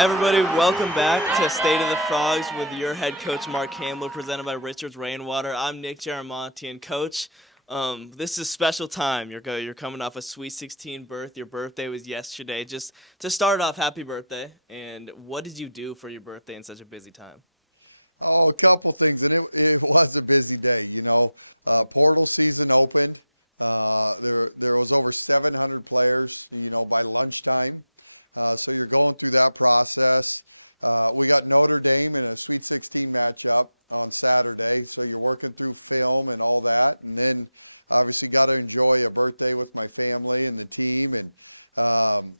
Everybody, welcome back to State of the Frogs with your head coach Mark Campbell, presented by Richards Rainwater. I'm Nick Garamonti, and Coach, this is a special time. You're coming off a Sweet 16 birth. Your birthday was yesterday. Just to start off, happy birthday! And what did you do for your birthday in such a busy time? Oh, a couple things, and it was a busy day. Portal season opened. There was over 700 players. By lunchtime, so you're going through that process. We got Notre Dame in a Sweet 16 matchup on Saturday, so you're working through film and all that, and then obviously got to enjoy a birthday with my family and the team, and um,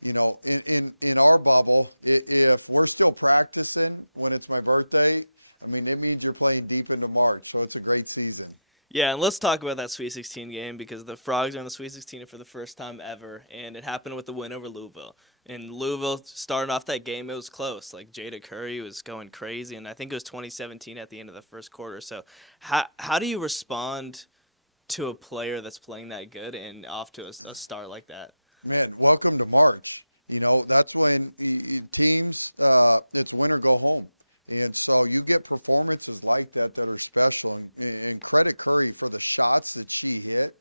in our bubble, if we're still practicing when it's my birthday, I mean, it means you're playing deep into March, so it's a great season. Yeah, and let's talk about that Sweet 16 game because the Frogs are in the Sweet 16 for the first time ever, and it happened with the win over Louisville. And Louisville started off that game, it was close. Like Jada Curry was going crazy, and I think it was 2017 at the end of the first quarter. So, how do you respond to a player that's playing that good and off to a start like that? Man, welcome to March. That's when teams, it's win or go home. And so you get performances like that are special. And credit Curry for the shots that she hit.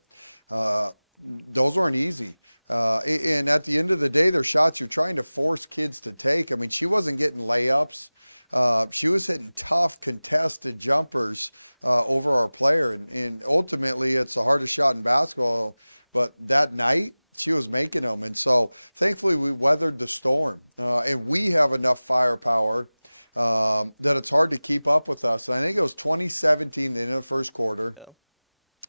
Those aren't easy. And at the end of the day, they're shots you're trying to force kids to take. I mean, she wasn't getting layups. She was hitting tough, contested jumpers over our player. And ultimately, it's the hardest shot in basketball. But that night, she was making them. And so thankfully, we weathered the storm. And we have enough firepower that it's hard to keep up with us. And I think it was 2017 in the first quarter. Yeah.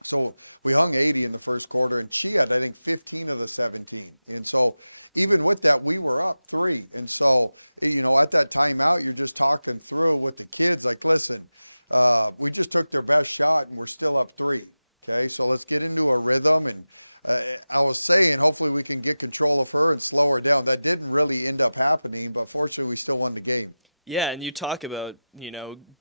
So we hung 80 in the first quarter, and she had, I think, 15 of the 17. And so even with that, we were up three. And so, at that timeout, you're just talking through with the kids, like, listen, we just took their best shot, and we're still up three. Okay, so let's get into a rhythm. And I was saying, hopefully we can get control of her and slow her down. That didn't really end up happening, but fortunately, we still won the game. Yeah, and you talk about,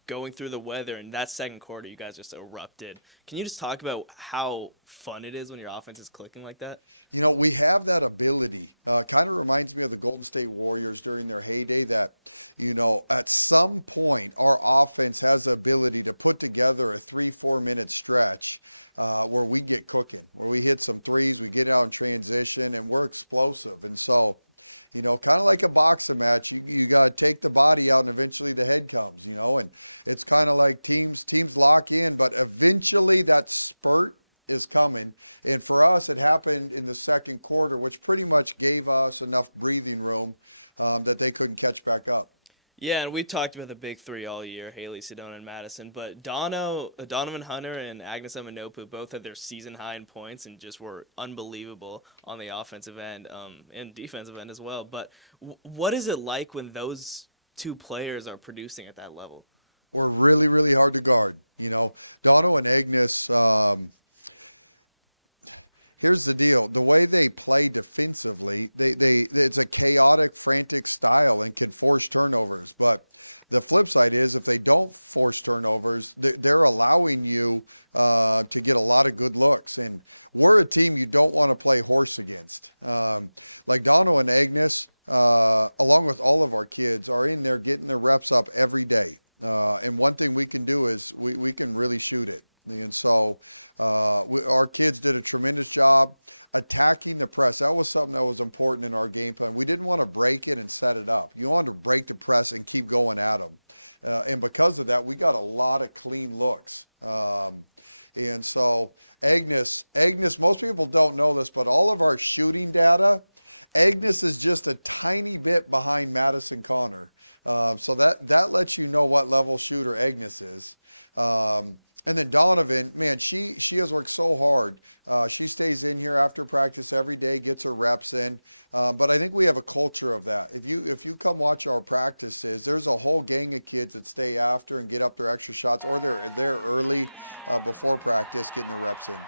going through the weather, and that second quarter, you guys just erupted. Can you just talk about how fun it is when your offense is clicking like that? We have that ability. Kind of reminds me of the Golden State Warriors during their heyday that, at some point, our offense has the ability to put together a 3-4 minute stretch where we get cooking, where we hit some threes, we get out in transition, and we're explosive. And so, kind of like a boxing match, you got to take the body out and eventually the head comes, and it's kind of like teams lock in, but eventually that spurt is coming. And for us, it happened in the second quarter, which pretty much gave us enough breathing room that they couldn't catch back up. Yeah, and we talked about the big three all year, Haley, Sedona, and Madison. But Donovan Hunter and Agnes Amanopu both had their season high in points and just were unbelievable on the offensive end and defensive end as well. But what is it like when those two players are producing at that level? We're really, really hard to guard. Dono and Agnes, here's the deal. The way they play defensively, it's a chaotic, frantic style and can force turnovers. But the flip side is if they don't force turnovers, they're allowing you to get a lot of good looks. And we're a team you don't want to play horse against. Like Dono and Agnes, along with all of our kids, are in there getting their reps up every day. And one thing we can do is we can really shoot it. And so our kids did a tremendous job attacking the press. That was something that was important in our game plan. We didn't want to break it and set it up. You wanted to break the press and keep going at them. And because of that, we got a lot of clean looks. And so Agnes, most people don't know this, but all of our shooting data, Agnes is just a tiny bit behind Madison Connor. So that lets you know what level shooter Agnes is. And then Donovan, man, she has worked so hard. She stays in here after practice every day, gets her reps in. But I think we have a culture of that. If you come watch our practices, there's a whole gang of kids that stay after and get up their extra shots, or they're there early before practice getting their reps in.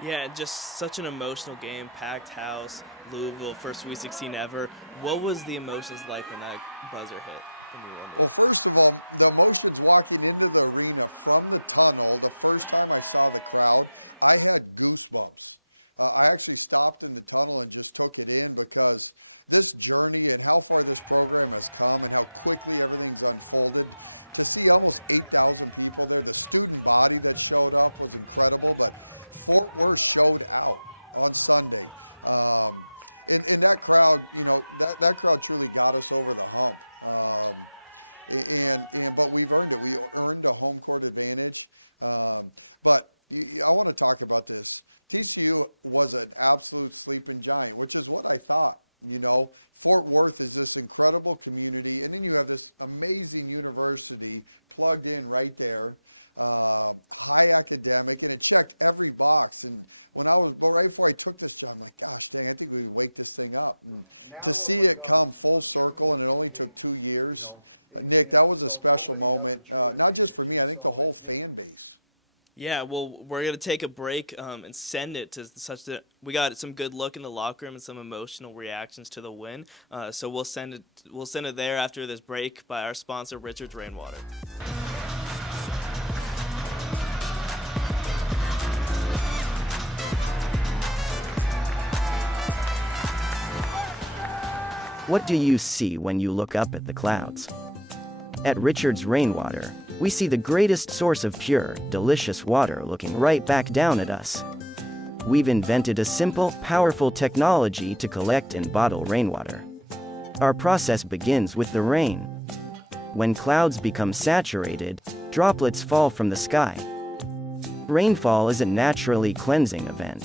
Yeah, just such an emotional game, packed house, Louisville, first Sweet 16 ever. What was the emotions like when that buzzer hit? And you won Well, first of all, the emotions walking into the arena from the tunnel, the first time I saw the crowd, I had goosebumps. I actually stopped in the tunnel and just took it in because this journey and how far this program has come and how quickly everything's unfolded, to see almost 8,000 people there, the student body that showed up was incredible, but Fort Worth showed out on Sunday. And that crowd, that crowd truly got us over the hump. But we've earned it. We earned a home court advantage. But I want to talk about this. TCU was an absolute sleeping giant, which is what I thought. Fort Worth is this incredible community, and then you have this amazing university plugged in right there, high academic, and it checked every box. And right before I took this job, I'm like, gosh dang, I think we can wake this thing up. And to see it come full circle, and it only took 2 years, Nick, that was a special moment, not just for me, I think the whole fan base. Yeah, well, we're going to take a break and send it to such that we got some good look in the locker room and some emotional reactions to the win. So we'll send it there after this break by our sponsor, Richard's Rainwater. What do you see when you look up at the clouds? At Richard's Rainwater, we see the greatest source of pure, delicious water looking right back down at us. We've invented a simple, powerful technology to collect and bottle rainwater. Our process begins with the rain. When clouds become saturated, droplets fall from the sky. Rainfall is a naturally cleansing event.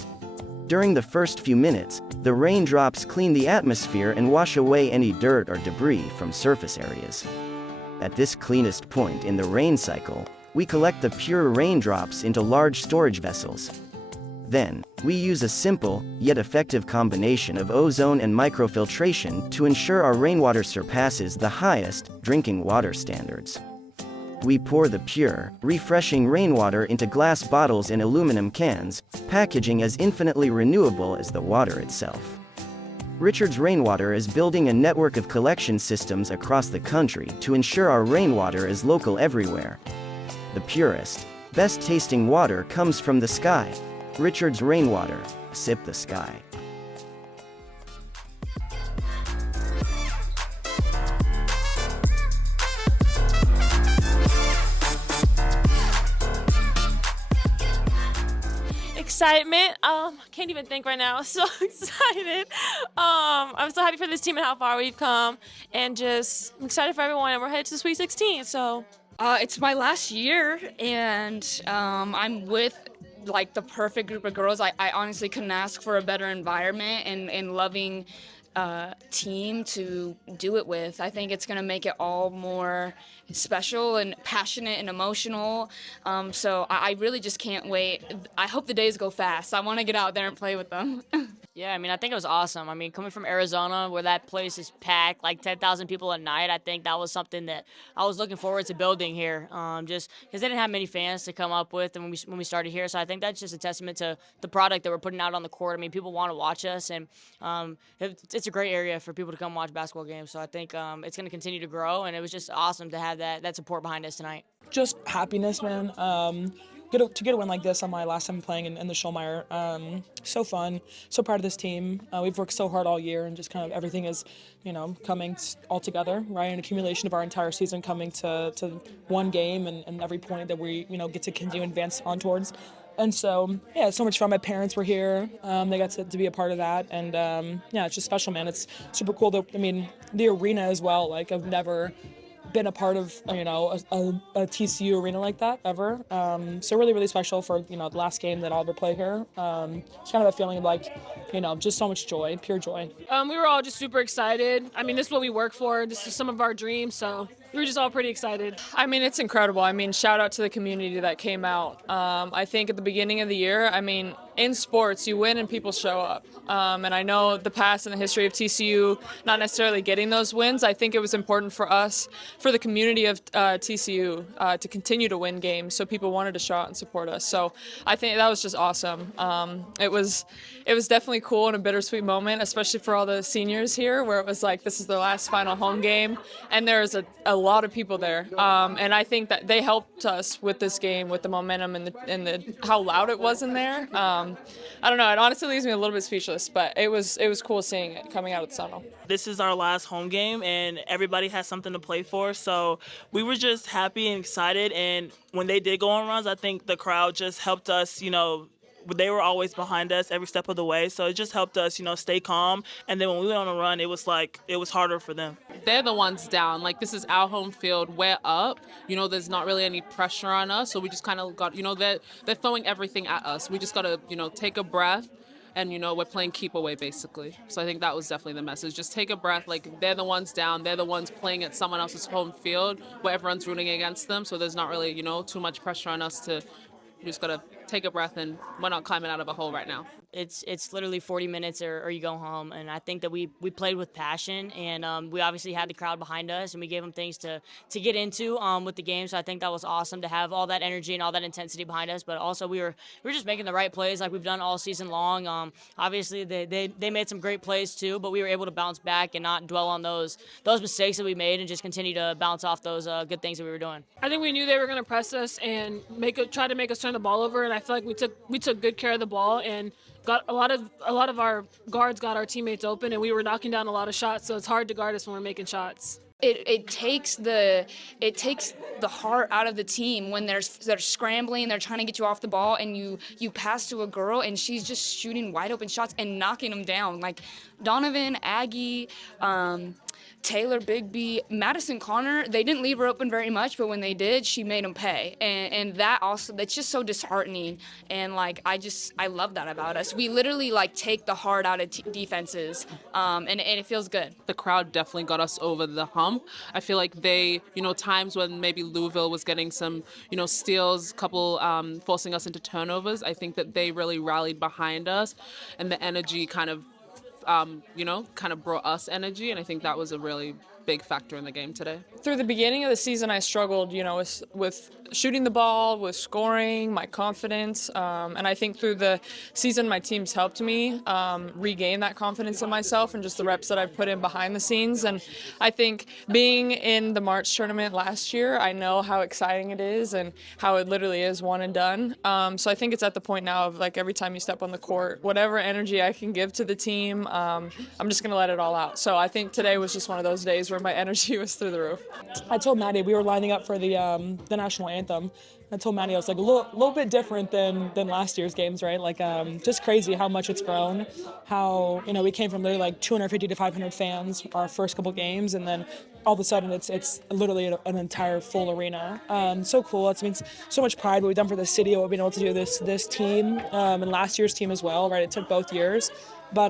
During the first few minutes, the raindrops clean the atmosphere and wash away any dirt or debris from surface areas. At this cleanest point in the rain cycle, we collect the pure raindrops into large storage vessels. Then, we use a simple, yet effective combination of ozone and microfiltration to ensure our rainwater surpasses the highest drinking water standards. We pour the pure, refreshing rainwater into glass bottles and aluminum cans, packaging as infinitely renewable as the water itself. Richard's Rainwater is building a network of collection systems across the country to ensure our rainwater is local everywhere. The purest, best-tasting water comes from the sky. Richard's Rainwater, sip the sky. Excitement. Can't even think right now. So excited. I'm so happy for this team and how far we've come, and just I'm excited for everyone. And we're headed to the Sweet 16. So it's my last year, and I'm with the perfect group of girls. I honestly couldn't ask for a better environment and loving team to do it with. I think it's going to make it all more special and passionate and emotional. So I really just can't wait. I hope the days go fast. I want to get out there and play with them. Yeah, I think it was awesome. Coming from Arizona, where that place is packed, 10,000 people a night, I think that was something that I was looking forward to building here, just because they didn't have many fans to come up with and when we started here. So I think that's just a testament to the product that we're putting out on the court. People want to watch us, and it's a great area for people to come watch basketball games. So I think it's going to continue to grow, and it was just awesome to have that support behind us tonight. Just happiness, man. To get a win like this on my last time playing in the Schulmeyer, so fun, so proud of this team. We've worked so hard all year, and just kind of everything is, coming all together, right? An accumulation of our entire season coming to one game and every point that we, get to continue and advance on towards. And so, yeah, it's so much fun. My parents were here. They got to be a part of that. And, it's just special, man. It's super cool. The arena as well. I've never been a part of a TCU arena like that ever, so really, really special for the last game that I'll ever play here. It's kind of a feeling of just so much joy, pure joy. we were all just super excited. This is what we work for. This is some of our dreams. So we were just all pretty excited. It's incredible. Shout out to the community that came out. I think at the beginning of the year, in sports, you win and people show up. And I know the past and the history of TCU not necessarily getting those wins. I think it was important for us, for the community of TCU, to continue to win games, so people wanted to show out and support us. So I think that was just awesome. It was definitely cool and a bittersweet moment, especially for all the seniors here, where it was this is their last final home game, and there's a lot of people there. And I think that they helped us with this game, with the momentum and the how loud it was in there. I don't know. It honestly leaves me a little bit speechless, but it was cool seeing it coming out of the tunnel. This is our last home game, and everybody has something to play for. So we were just happy and excited. And when they did go on runs, I think the crowd just helped us, they were always behind us every step of the way. So it just helped us, stay calm. And then when we went on a run, it was harder for them. They're the ones down. Like, this is our home field. We're up. There's not really any pressure on us. So we just kind of got, they're throwing everything at us. We just got to, take a breath. And, we're playing keep away, basically. So I think that was definitely the message. Just take a breath. Like, they're the ones down. They're the ones playing at someone else's home field where everyone's rooting against them. So there's not really, too much pressure on us to, you just got to take a breath, and we're not climbing out of a hole right now. It's literally 40 minutes or you go home, and I think that we played with passion, and we obviously had the crowd behind us, and we gave them things to get into with the game. So I think that was awesome to have all that energy and all that intensity behind us. But also we were just making the right plays like we've done all season long. Obviously they made some great plays too, but we were able to bounce back and not dwell on those mistakes that we made and just continue to bounce off those good things that we were doing. I think we knew they were going to press us and try to make us turn the ball over, and I feel like we took good care of the ball and got a lot of our guards got our teammates open, and we were knocking down a lot of shots. So it's hard to guard us when we're making shots. It takes the heart out of the team when they're scrambling, they're trying to get you off the ball, and you pass to a girl and she's just shooting wide open shots and knocking them down. Like Donovan, Aggie, Taylor, Bigby, Madison Connor, they didn't leave her open very much, but when they did, she made them pay. And that's just so disheartening. And I love that about us. We literally take the heart out of defenses, and it feels good. The crowd definitely got us over the hump. I feel like they, times when maybe Louisville was getting some, steals, couple forcing us into turnovers, I think that they really rallied behind us, and the energy kind of brought us energy, and I think that was a really big factor in the game today. Through the beginning of the season, I struggled, with shooting the ball, with scoring, my confidence, and I think through the season, my team's helped me regain that confidence in myself and just the reps that I put in behind the scenes. And I think being in the March tournament last year, I know how exciting it is and how it literally is one and done. So I think it's at the point now of every time you step on the court, whatever energy I can give to the team, I'm just going to let it all out. So I think today was just one of those days where my energy was through the roof. I told Maddie we were lining up for the national anthem. I told Maddie I was a little bit different than last year's games, right? Just crazy how much it's grown. How we came from literally 250 to 500 fans our first couple games, and then all of a sudden it's literally an entire full arena. So cool. It means so much pride what we've done for the city, what we've been able to do this team, and last year's team as well, right? It took both years. But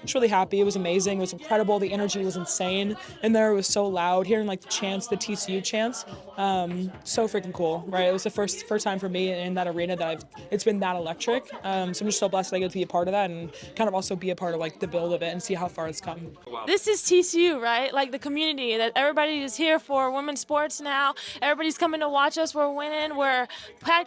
just really happy. It was amazing. It was incredible. The energy was insane. In there, it was so loud. Hearing the chants, the TCU chants, so freaking cool, right? It was the first time for me in that arena that it's been that electric. So I'm just so blessed that I get to be a part of that and kind of also be a part of the build of it and see how far it's come. This is TCU, right? The community that everybody is here for women's sports now. Everybody's coming to watch us. We're winning. We're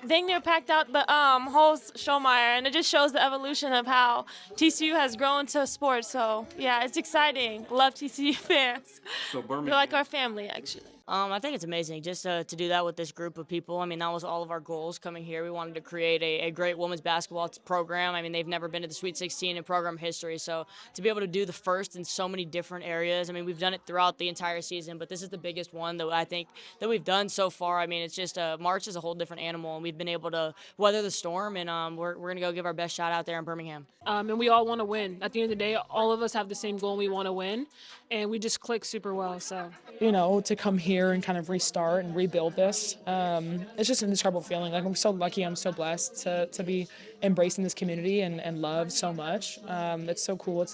dang near packed out the whole Schollmeyer, and it just shows the evolution of how TCU has grown to sports. So yeah, it's exciting. Love TCU fans. So Birmingham, they're like our family, actually. I think it's amazing just to do that with this group of people. I mean, that was all of our goals coming here. We wanted to create a great women's basketball program. I mean, they've never been to the Sweet 16 in program history. So to be able to do the first in so many different areas, I mean, we've done it throughout the entire season, but this is the biggest one that I think that we've done so far. I mean, it's just March is a whole different animal, and we've been able to weather the storm, and we're going to go give our best shot out there in Birmingham. And we all want to win. At the end of the day, all of us have the same goal. We want to win, and we just click super well. So, to come here and kind of restart and rebuild this, it's just an indescribable feeling. I'm so lucky. I'm so blessed to be embracing this community and loved so much. It's so cool.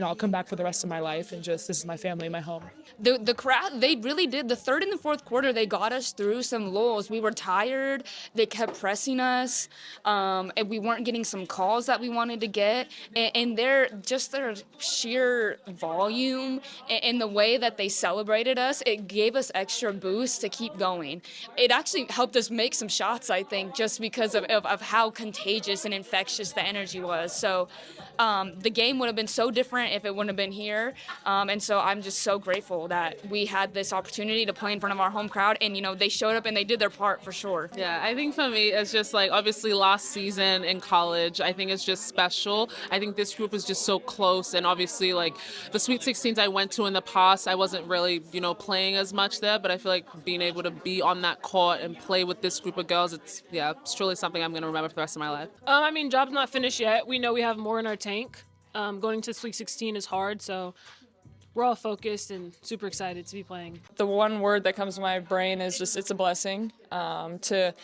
I'll come back for the rest of my life, and this is my family, my home. The crowd, they really did. The third and the fourth quarter, they got us through some lulls. We were tired. They kept pressing us, and we weren't getting some calls that we wanted to get. And their sheer volume and the way that they celebrated us, it gave us extra boost to keep going. It actually helped us make some shots, I think, just because of how contagious and infectious the energy was. So the game would have been so different if it wouldn't have been here. And so I'm just so grateful that we had this opportunity to play in front of our home crowd. And, they showed up and they did their part for sure. Yeah, I think for me, it's just like obviously last season in college, I think it's just special. I think this group is just so close. And obviously, like the Sweet 16s I went to in the past, I wasn't really, playing as much there. But I feel like being able to be on that court and play with this group of girls, it's truly something I'm going to remember for the rest of my life. Job's not finished yet. We know we have more in our tank. Going to Sweet 16 is hard, so we're all focused and super excited to be playing. The one word that comes to my brain is just it's a blessing. To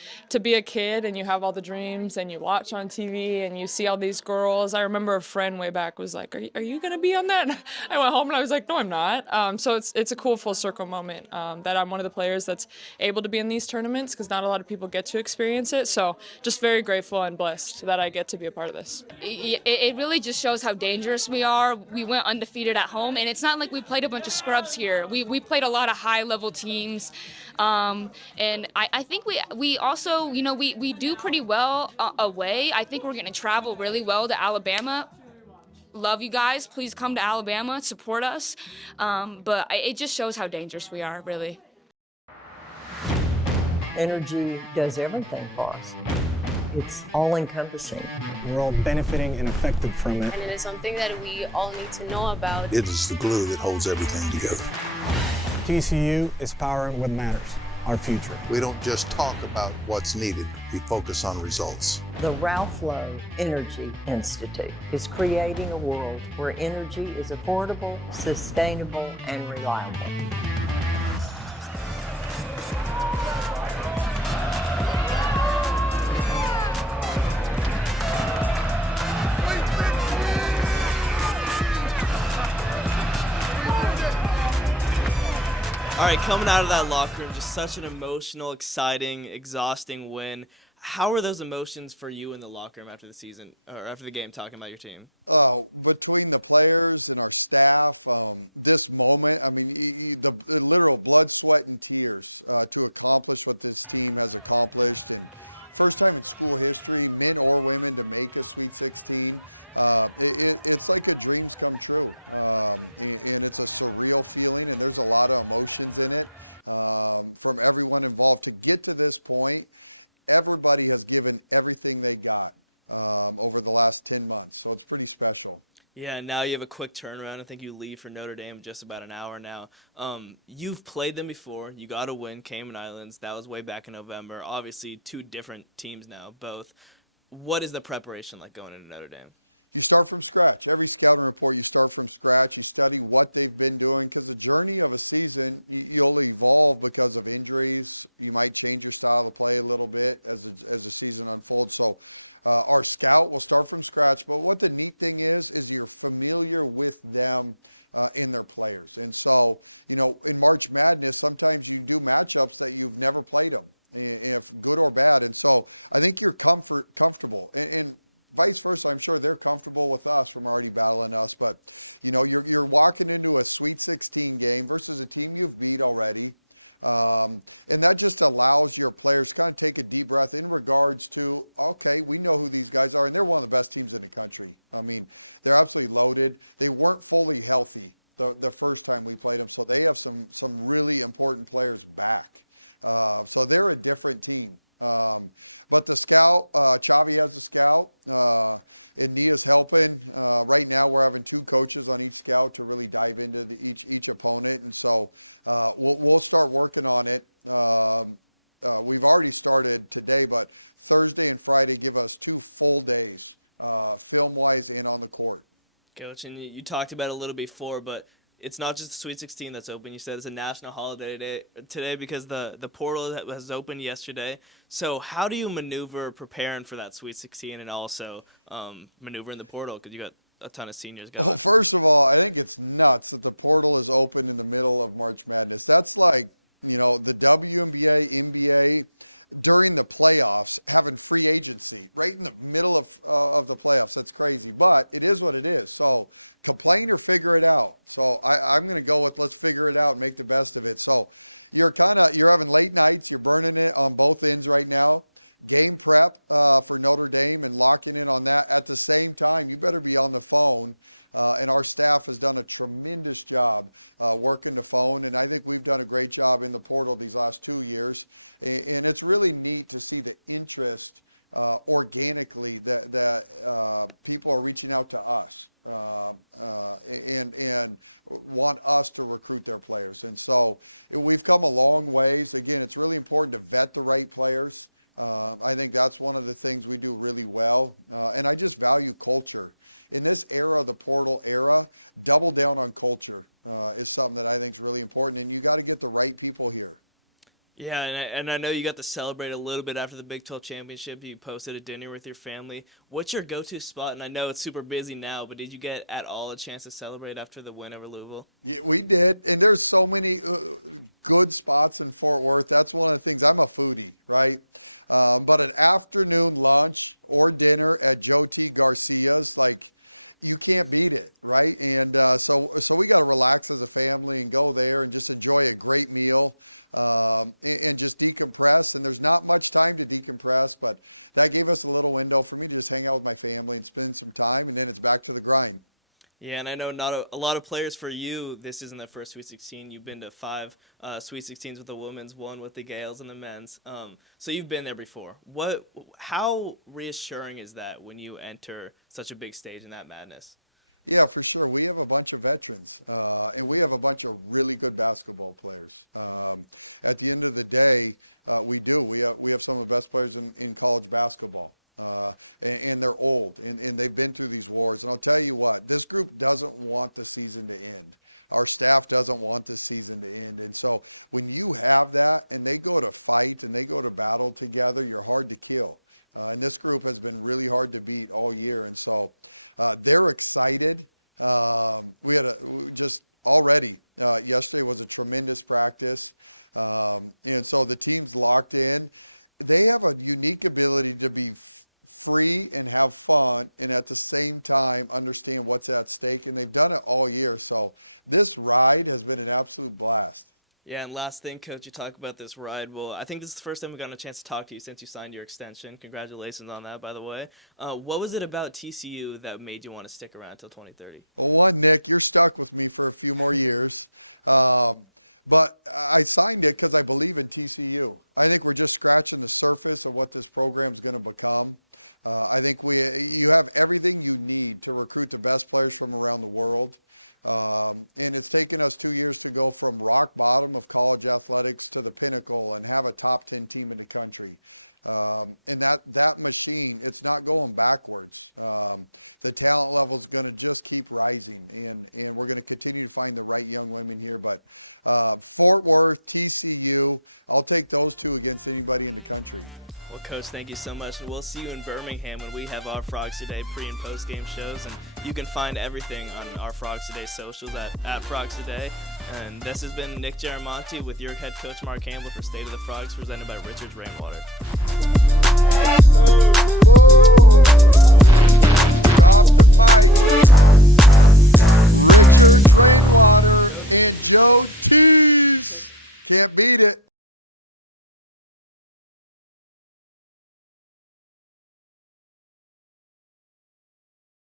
be a kid and you have all the dreams and you watch on TV and you see all these girls. I remember a friend way back was like, are you going to be on that? I went home and I was like, no, I'm not. So it's a cool full circle moment that I'm one of the players that's able to be in these tournaments because not a lot of people get to experience it. So just very grateful and blessed that I get to be a part of this. It really just shows how dangerous we are. We went undefeated at home, and it's not like we played a bunch of scrubs here. We played a lot of high-level teams, and I think we also, we do pretty well away. I think we're going to travel really well to Alabama. Love you guys. Please come to Alabama, support us. But it just shows how dangerous we are, really. Energy does everything for us. It's all-encompassing. We're all benefiting and affected from it. And it is something that we all need to know about. It is the glue that holds everything together. TCU is powering what matters, our future. We don't just talk about what's needed, we focus on results. The Ralph Lowe Energy Institute is creating a world where energy is affordable, sustainable, and reliable. All right, coming out of that locker room, just such an emotional, exciting, exhausting win. How were those emotions for you in the locker room after the season, or after the game, talking about your team? Oh, between the players and our staff, this moment, the literal blood, sweat, and tears to accomplish what this team has accomplished. And first time in school history, men or women, to make a Sweet 16. It's like a dreams come true. And it's a surreal feeling, and there's a lot of emotions in it from everyone involved. To get to this point, everybody has given everything they got over the last 10 months. So it's pretty special. Yeah, now you have a quick turnaround. I think you leave for Notre Dame in just about an hour now. You've played them before. You got a win, Cayman Islands. That was way back in November. Obviously, two different teams now, both. What is the preparation like going into Notre Dame? You start from scratch. Every scouting report, you start from scratch. You study what they've been doing because the journey of a season, you'll evolve because of injuries. You might change your style of play a little bit as the season unfolds. So our scout will start from scratch. But what the neat thing is you're familiar with them in their players. And so, in March Madness, sometimes you do matchups that you've never played them, if good or bad. And so I think you're comfortable. And vice versa, I'm sure they're comfortable with us from already battling us. But, you're walking into a Sweet 16 game versus a team you've beat already. And that just allows your players to kind of take a deep breath in regards to, okay, we know who these guys are, and they're one of the best teams in the country. They're absolutely loaded. They weren't fully healthy the first time we played them, so they have some really important players back. So they're a different team. But the scout, Chavi has a scout, and Nia's helping. Right now we're having two coaches on each scout to really dive into each opponent. And so we'll start working on it. We've already started today, but Thursday and Friday give us 2 full days, film-wise and on the court. Coach, and you talked about it a little before, but it's not just the Sweet 16 that's open. You said it's a national holiday today because the portal has opened yesterday. So how do you maneuver preparing for that Sweet 16 and also maneuver in the portal because you got a ton of seniors going? Well, first of all, I think it's nuts that the portal is open in the middle of March Madness. That's like, the WNBA, NBA, during the playoffs, having free agency right in the middle of the playoffs. That's crazy, but it is what it is. So complain or figure it out. So I'm going to go with let's figure it out and make the best of it. So, you're having late nights. You're burning it on both ends right now. Game prep for Notre Dame and locking in on that. At the same time, you better be on the phone. And our staff has done a tremendous job working the phone. And I think we've done a great job in the portal these last 2 years. And it's really neat to see the interest organically that people are reaching out to us and want us to recruit their players. And so we've come a long ways. Again, it's really important to vet the right players. I think that's one of the things we do really well. And I just value culture. In this era, the portal era, double down on culture is something that I think is really important. And you got to get the right people here. Yeah, and I know you got to celebrate a little bit after the Big 12 championship. You posted a dinner with your family. What's your go-to spot? And I know it's super busy now, but did you get at all a chance to celebrate after the win over Louisville? Yeah, we did. And there's so many good spots in Fort Worth. That's one of the things. I'm a foodie, right? But an afternoon lunch or dinner at Joe T. Garcia's, like, you can't beat it, right? And so we got to relax as a family and go there and just enjoy a great meal and just decompress. And there's not much time to decompress, but that gave us a little window for me to just hang out with my family and spend some time, and then it's back to the grind. Yeah, and I know not a lot of players for you, this isn't the first Sweet 16. You've been to 5 Sweet 16s with the women's, 1 with the Gales and the men's. So you've been there before. How reassuring is that when you enter such a big stage in that madness? Yeah, for sure. We have a bunch of veterans, and we have a bunch of really good basketball players. At the end of the day, we do. We have some of the best players in college basketball. And they're old, and they've been through these wars. And I'll tell you what, this group doesn't want the season to end. Our staff doesn't want the season to end. And so when you have that and they go to fight and they go to battle together, you're hard to kill. And this group has been really hard to beat all year. And so they're excited. Yesterday was a tremendous practice. And so the team's locked in. They have a unique ability to be free and have fun and at the same time understand what's at stake. And they've done it all year. So this ride has been an absolute blast. Yeah, and last thing, Coach, you talk about this ride. Well, I think this is the first time we've gotten a chance to talk to you since you signed your extension. Congratulations on that, by the way. What was it about TCU that made you want to stick around until 2030? Well, one, Nick, you're stuck with me for a few more years. But I signed it because I believe in TCU. I think we're just scratching the surface of what this program is going to become. I think you have everything you need to recruit the best players from around the world. And it's taken us 2 years to go from rock bottom of college athletics to the pinnacle and have a top 10 team in the country. And that machine, it's not going backwards. The talent level is going to just keep rising, and we're going to continue to find the right young women here. But Fort Worth, TCU, I'll take those two against anybody in the country. Well, Coach, thank you so much. And we'll see you in Birmingham when we have our Frogs Today pre- and post-game shows. And you can find everything on our Frogs Today socials at Frogs Today. And this has been Nick Giaramonti with your head coach, Mark Campbell, for State of the Frogs, presented by Richard's Rainwater. Boom! Drop the mic. Richard's Rainwater and Joe T's. Can't beat it.